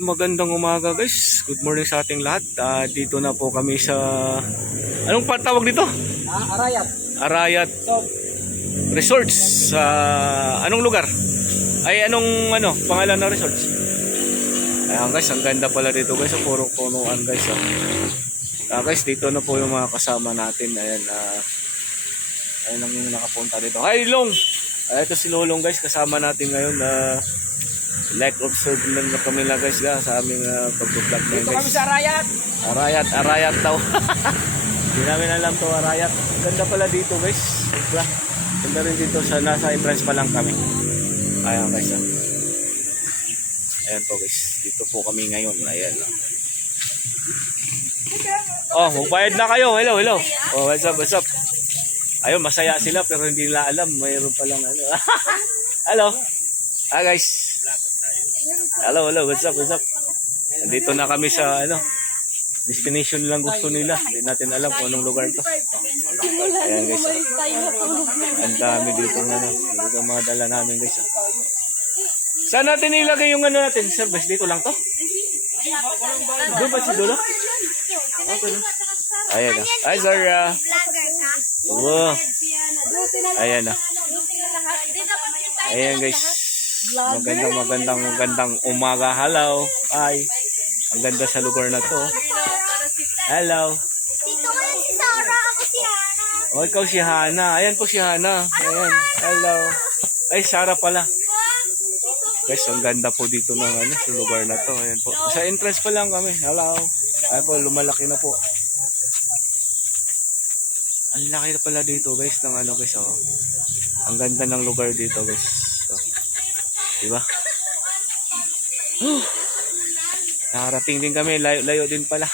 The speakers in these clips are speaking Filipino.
magandang umaga guys. Good morning sa ating lahat. Dito na po kami sa anong patawag dito? Arayat. Arayat So, Resorts. Sa anong lugar? Ay anong pangalan ng resorts? Ayan guys, ang ganda pala dito guys. Puro punuan guys. Guys, dito na po yung mga kasama natin. Ayan, ayun ang nakapunta dito. Hi Long! Ito si Lolong guys, kasama natin ngayon. Like observe lang na kami lang guys sa aming pag-vlog ngayon guys. dito kami sa Arayat. Arayat daw. Hindi namin alam to Arayat. Ganda pala dito guys. Sobra. Ganda rin dito sa nasa entrance pa lang kami. Ayan guys. Ayan po guys. Dito po kami ngayon. Ayan. Oh, magbayad na kayo. Hello. Oh, what's up? Ayun, masaya sila pero hindi nila alam. Mayroon pa lang Hello. Guys. Hello, what's up? Nandito na kami sa destination lang gusto nila. Hindi natin alam kung anong lugar to. Ayan guys. Ang dami dito dito mga dala namin guys. Saan natin ilagay yung natin? Service dito lang to? Doon ba si Dulo? Okay. Ayan na. Hi sir. Wow. Ayan na. Ayan guys. Magandang umaga. Hello. Hi. Ang ganda sa lugar na to. Hello. Dito kayo si Sarah, ako si Hana. Oh, ikaw si Hana. Ayan po si Hana. Ayan. Hello. Ay, Sarah pala. Guys, ang ganda po dito ng sa lugar na to. Ayan po. Sa entrance pa lang kami. Hello. Ayan po, lumalaki na po. Ang laki na pala dito guys ng guys. Oh. Ang ganda ng lugar dito guys. So, diba? Nakarating din kami, layo din pala.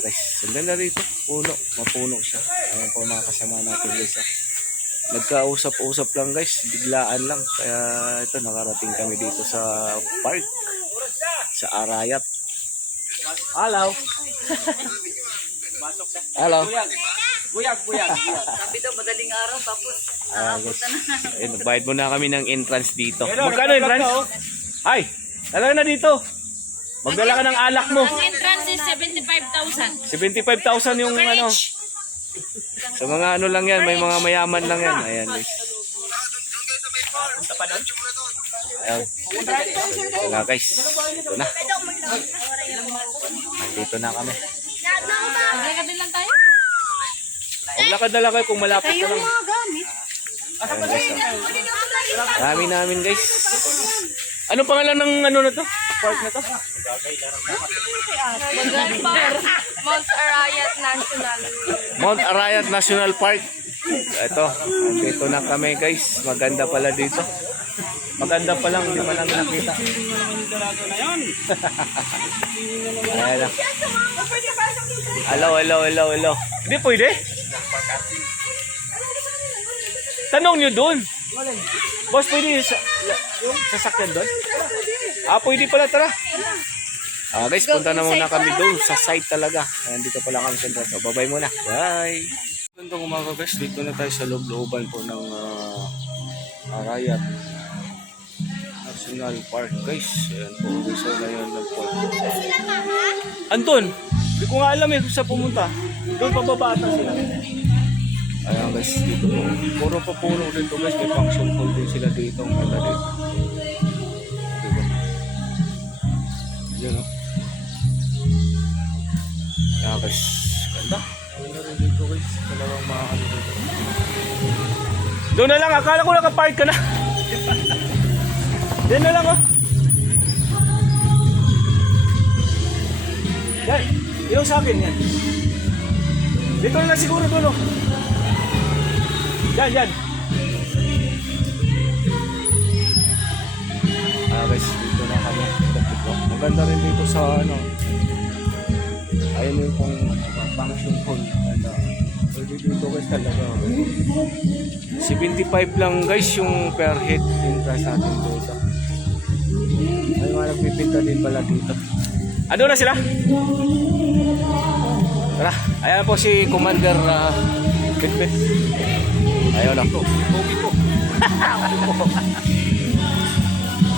Guys, ang ganda rito. Mapuno siya. Ayan po mga kasama natin guys. Nagkausap-usap lang guys, biglaan lang. Kaya ito, nakarating kami dito sa park. Sa Arayat. Hello. Hello. Buyag. Sabi daw madaling araw tapos guys. Nagbayad muna kami ng entrance dito. Magkano entrance? Ay, dala na dito. Magdala ka ng alak mo. Ang entrance is 75,000. 75,000 yung Sa mga lang yan, may mga mayaman lang yan. Ayan guys. punta pa doon. Ayan. Wala guys. Ito na. Dito na kami. Magkakad lang tayo? Huwag lakad na lang kayo kung malapit ka lang. Mga gamit. Ayan guys. Dami namin guys. Anong pangalan ng na to? Park na to? Mount Arayat National. Mount Arayat National Park. Ito, dito na kami guys. Maganda pala dito. Maganda pa lang, hindi man lang nakita. Ayan na. Hello. Hindi pwede? Tanong nyo doon. Boss, pwede yung sasakyan doon? Pwede pala, tara. Guys, punta na muna kami doon sa site talaga. Ayan, dito pala kami sa entrance. So, bye-bye muna. Bye! Gandang umaga guys, dito na tayo sa loob-looban po ng Arayat National Park guys. Ayan po, gusto na yun ng po. Anton, hindi ko nga alam kung saan pumunta. Doon pababa ata sila. Ayan guys, dito po. Puro pa puno dito guys, may function hall din sila dito. Ang ganda dito. Diba? Yan o. Ayan guys, ganda. Ganda rin dito guys, dalawang mga dito. Doon na lang, akala ko nakapark ka na. Doon na lang Yan, yung sa akin yan. Dito na lang siguro doon Yan. Guys, dito na kami. Maganda rin dito sa ayun yung pong function hall. Pwede dito guys talaga. 75 lang guys yung per head entrance natin dito. Ay mga nagpipinta din pala dito. Ano na sila? Tara, ayan po si Commander Bitbit. Ayaw lang po. Pogi po.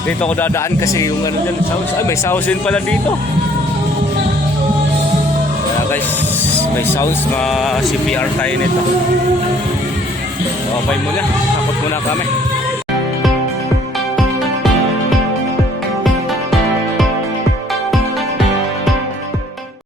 Dito ako dadaan kasi yung ano dyan, sounds. Ay, may sounds din pala dito. Kaya guys, may sounds, CPR tayo nito. Okay muna, takot muna kami.